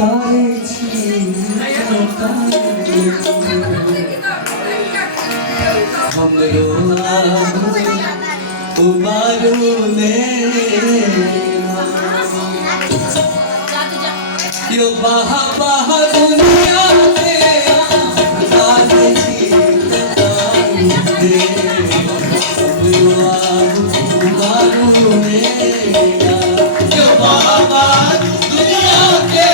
तारे हमरो उबारू ने यो बाहा बाहा दुनिया में तारे उबारू ने यो बाहा बाहा दुनिया के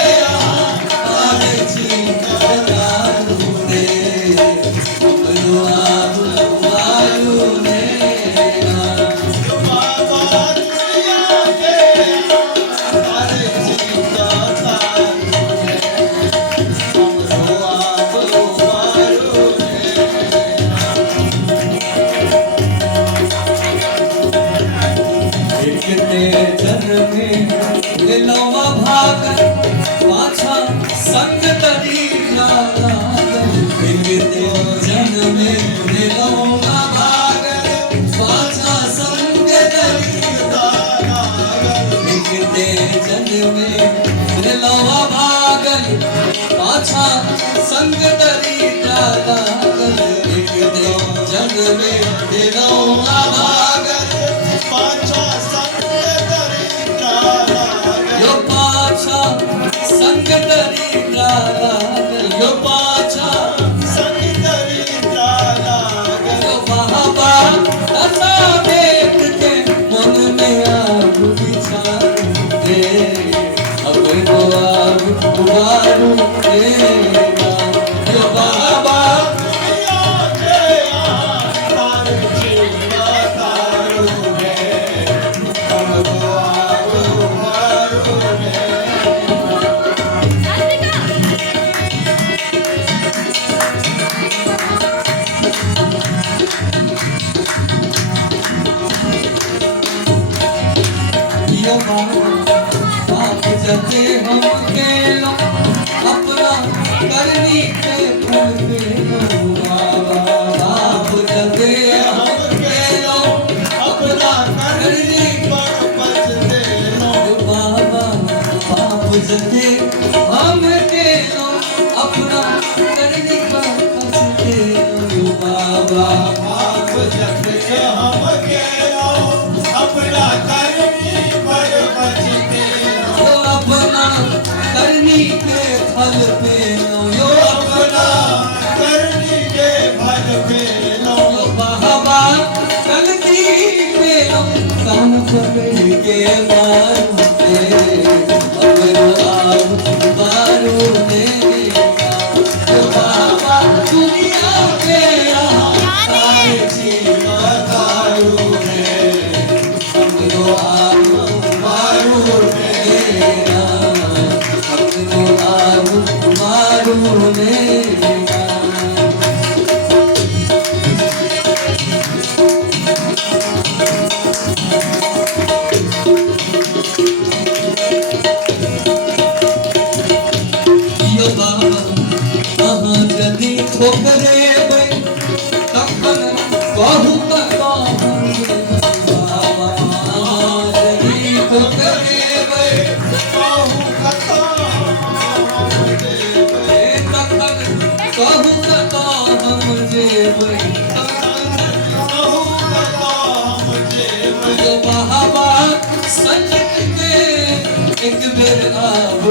तारे लवा भाग पाछा संग तरी जाला बिगते जन्म में लवा भाग पाछा संग तरी जाला बिगते जन्म में लवा भाग पाछा संग तरी जाला बिगते जन्म में लवा भाग पाछा संग तरी जाला यो पाछा संग तरी जाला यो बाबा दशा देख के मन में आग बिछाते अब तो आग उबारू देगा यो बाबा बाप जते हम केलो अपना करनी के फल पेलो बाबा बाप जते हम केलो अपना करनी पर बचते लो बाबा बाप जते हम केलो अपना करनी पर बचते लो बाबा बाप जते हम केलो अपना करनी के फल पे लो अपना करनी के फल पे लो बाबा गलती पे लो काम पकड़ के मारते अपनो आप बारू देगा बाबा दुनिया के तारे जीवा तारू है अपनो आप बारू देगा मारू लेगा यो बाबा कहाँ जदी ठोकरे बई तखन कहू बाबा जदी ठोकरे बई कहू कहू कता हम जेबै कहू कता हम जेबै बाबा सच के एक बेर आब